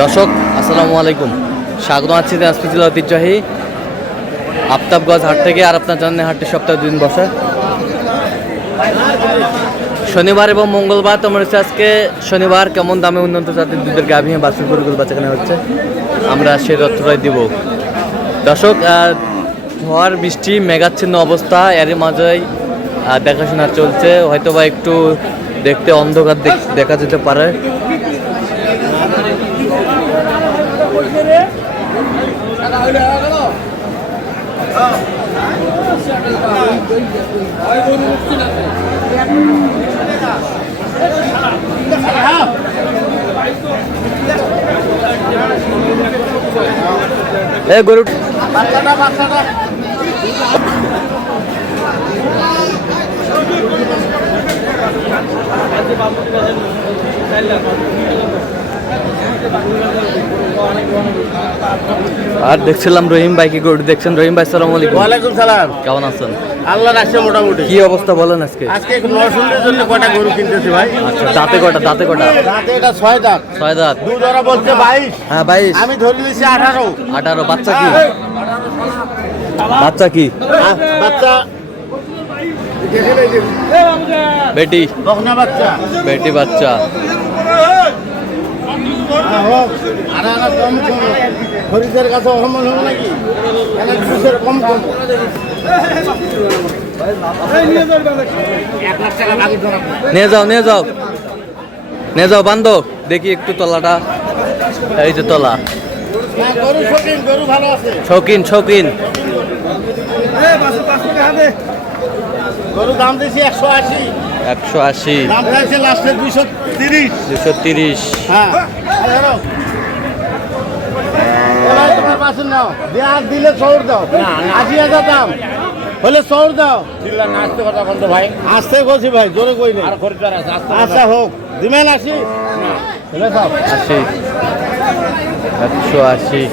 দর্শক আসসালামু আলাইকুম, স্বাগত আছি দিনাজপুর জেলা ঐতিহ্যবাহী আফতাবগঞ্জ হাট থেকে। আর আপনার জানেন হাটটি সপ্তাহে 2 দিন বসে, শনিবার এবং মঙ্গলবার। তোমার হচ্ছে আজকে শনিবার কেমন দামে উন্নত জাতের দুধের গাভী বাছুর গরুগুলো বাচ্চাখানে হচ্ছে, আমরা সেই তথ্যটাই দিব। দর্শক, ঝড় বৃষ্টি মেঘাচ্ছিন্ন অবস্থা, এর মাঝেই দেখাশোনা চলছে। হয়তোবা একটু দেখতে অন্ধকার দেখা যেতে পারে। গরু আর দেখছিলাম রহিম ভাইকে গরু দেখছেন। রহিম ভাই সালাম আলাইকুম। ওয়ালাইকুম সালাম। কেমন আছেন? আল্লাহ রাখছে মোটামুটি। কি অবস্থা বলেন আজকে? আজকে নরসিংদীর জন্য কটা গরু কিনতেছি ভাই। আচ্ছা, দাঁতে কটা? দাঁতে এটা 6 দাঁত। 6 দাঁত। দুধ ওরা বলছে 22। হ্যাঁ 22। আমি ধরে নিয়েছি 18। 18। বাচ্চা কি? বাচ্চা কি? বাচ্চা বেটি? বকনা বাচ্চা। বেটি বাচ্চা। খরিদের কাছে অসম্মান হবে নাকি? কম কম নিয়ে যাও বান্ধব। দেখি একটু তলাটা। এই যে তলা। গরু শৌখিন, গরু ভালো আছে। শৌখিন গরু দাম দিয়েছি 180। 180। দাম চাইছে লাস্টে 230। 230। হ্যাঁ তোমার বাসন নাও, দেওয়ার দিলে চৌর দাও। 80,000 দাম হলে চৌর দাও। আসতে কথা বলতো ভাই, আসতে বলছি ভাই, জোরে কই নেই। আচ্ছা হোক, দিবেন 80। 80। 180।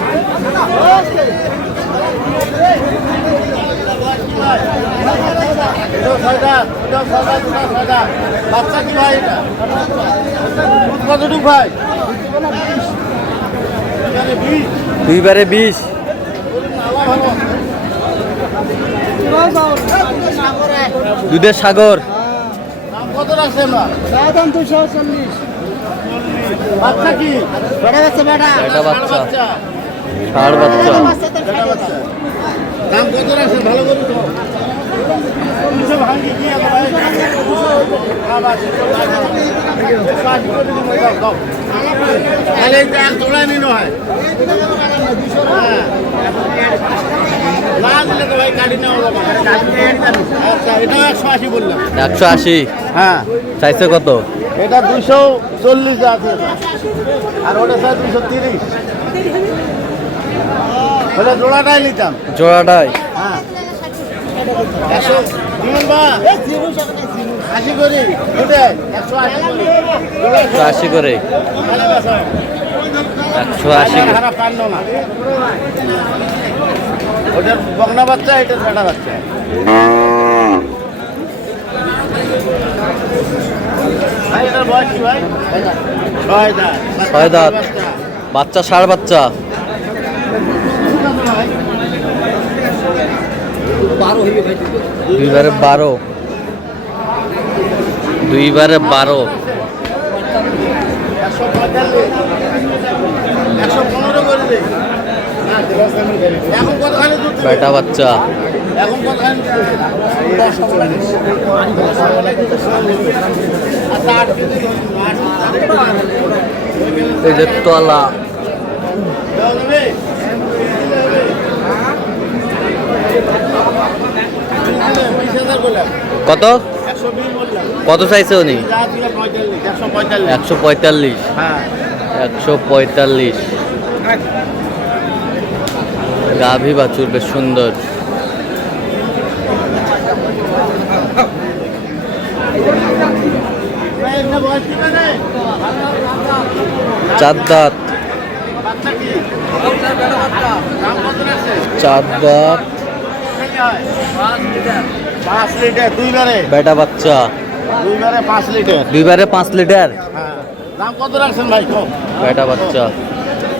বাচ্চা কি ভাই? কতটুকু ভাই? 2 20। দুধের সাগর। কত রাখছেন? বাচ্চা কি? এটা বাচ্চা। ষাঁড় বাচ্চা। দাম কত রাখছেন? ভালো করে তো ভাঙ্গি কি এক জোড়ায় নিল হয় না দিলে তো ভাই গাড়ি নেওয়া যাবে। আচ্ছা, এটাও 180 বললাম। 180। হ্যাঁ, চাইছে কত? এটা 240 আছে, আর ওটা স্যার 230 হলে জোড়াটাই নিতাম। জোড়াটাই? হ্যাঁ 80 করি, 180 করে। 180। ওটার বকনা বাচ্চা, এটার বেটা বাচ্চা। ভাই এটার বয়স কি ভাই? 6 দাঁত। বাচ্চা ষাঁড় বাচ্চা। 2 বারে 12। 2 বারে 12। 115 করে দে। এখন কতখানি দুধ দিবে? বেটা বাচ্চা। এখন কতখানি দুধ দিবে? আচ্ছা, 8 কেজি ধরুন, 8। এই যে তলা। কত? কত চাইছে উনি? 145। হ্যাঁ 145। গাভী বাছুর বেশ সুন্দর। চার দাঁত। 4 দাঁত। 5 লিটার দুইবারে বেটা বাচ্চা। দুইবারে 5 লিটার। দুইবারে 5 লিটার। হ্যাঁ, দাম কত রাখছেন ভাই? বেটা বাচ্চা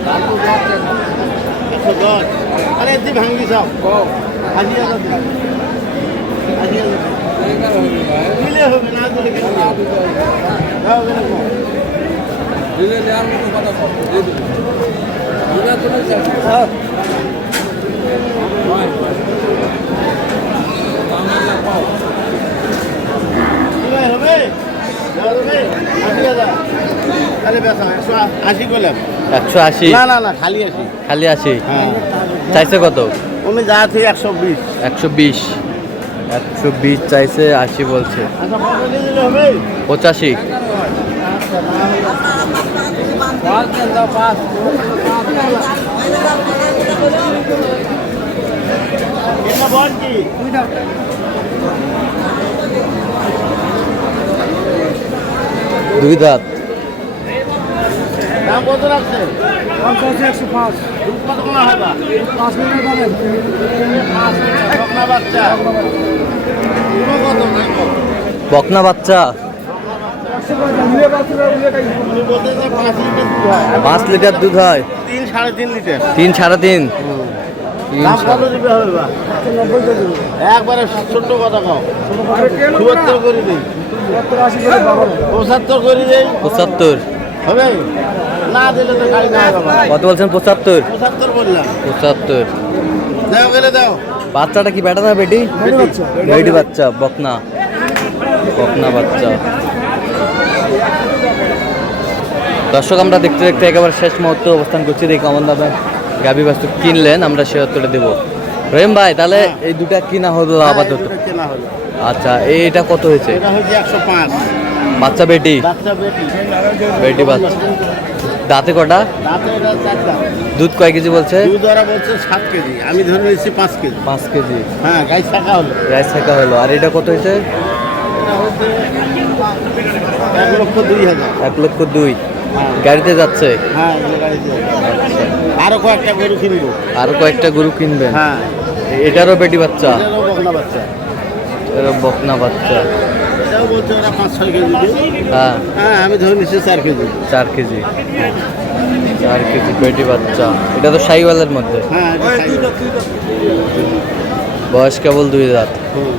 110 আরে এদি ভাঙ্গি সব 80,000 দিন 80,000 দিলে হবে না দিলে কি হবে দাও কেন দিলে দেওয়ার মতো কথা সব দিয়ে দিবি দিলে তো নেই স্যার হবে হবে 80,000 আরে বেসা 180 করলাম 180 না না না খালি 80 খালি 80 হ্যাঁ চাইছে কত? আমি যা থেকে 120 120 120 চাইছে, 80 বলছে। আচ্ছা কত দিলে হবে 85 পাঁচ দেন দাও পাঁচ এটা বল কি দুই দাঁত দাম কত রাখছে 105 দুধ কত কোনা হবে 5 মিনিট বলেন বকনা বাচ্চা পুরো কত বকনা বাচ্চা উনি বলতে যে 5 লিটার 5 লিটার দুধ দুধ হয় হয়, 3 সাড়ে 3 লিটার 3 সাড়ে 3 দাম কত দিবে হবে বা একবারে ছোট্ট কথা কও 74 করে দিই 75 করে দিই 75 হবে না দিলে তো গাড়ি না হবে কত বলছেন? 75 75 বললাম 75 দাও গেলে দাও বাচ্চাটা কি বেটা না বেটি? বেটি বাচ্চা, বকনা বকনা বাচ্চা। দর্শক আমরা দেখতে দেখতে একেবারে শেষ মুহূর্তে অবস্থান করছি। দেখি কেমন দামে গাভী বাস্তু কিনলেন, আমরা সে উত্তরে দেবো। রহিম ভাই তাহলে এই দুটা কিনা হলো আপাতত? এটা কেনা হলো আচ্ছা, এইটা কত হয়েছে? এটা হচ্ছে 105 বাচ্চা বেটি? বাচ্চা বেটি বেটি বাচ্চা। দাঁতে কটা? দাঁতে এটা 4 দাঁত দুধ কয় কেজি বলছে? দুধ ওরা বলছে 7 কেজি আমি ধরে নিয়েছি 5 কেজি 5 কেজি। হ্যাঁ গাই শাখা হলো রাইস থাকা হলো। আর এটা কত হয়েছে? এটা হচ্ছে 1,02,000 1,02,000। হ্যাঁ গাড়িতে যাচ্ছে? হ্যাঁ এই গাড়িতে আরো কয়েকটা গরু কিনবো আরো কয়েকটা গরু কিনবেন? হ্যাঁ এটারও বেটি বাচ্চা? এটারও বকনা বাচ্চা এটারও বকনা বাচ্চা। এটাও বলছে ওরা 5-6 কেজি দিবে। হ্যাঁ হ্যাঁ আমি ধরে নিচ্ছি 4 কেজি 4 কেজি। 4 কেজি বেটি বাচ্চা। এটা তো সাইওয়ালের মধ্যে। হ্যাঁ এটা খাইবে। বয়স কেবল 2 দাঁত। হুম।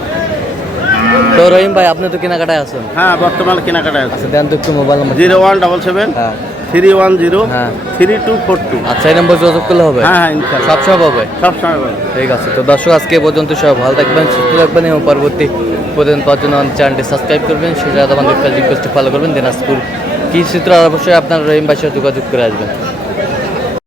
তো রহিম ভাই আপনি তো কেনাকাটায় আছেন, হ্যাঁ বর্তমানে কেনাকাটা আছে আচ্ছা দেন তো একটু মোবাইল নাম্বার। 0177 হ্যাঁ 310 হ্যাঁ 3242 আচ্ছা, এই নম্বর যোগাযোগ করলে হবে? হ্যাঁ হ্যাঁ ইনশাআল্লাহ সব সব হবে। সব সময় বলো। ঠিক আছে। তো দর্শক আজকে এ পর্যন্ত সবাই ভালো থাকবেন, সুস্থ থাকবেন এবং পরবর্তী প্রতিদিন পাওয়ার জন্য আমাদের চ্যানেলটি সাবস্ক্রাইব করবেন, সেটা আমাদের রিকোয়েস্টটি ফলো করবেন। দিনাজপুর কি চিত্র অবশ্যই আপনার রহিম ভাইয়ের সাথে যোগাযোগ করে আসবেন।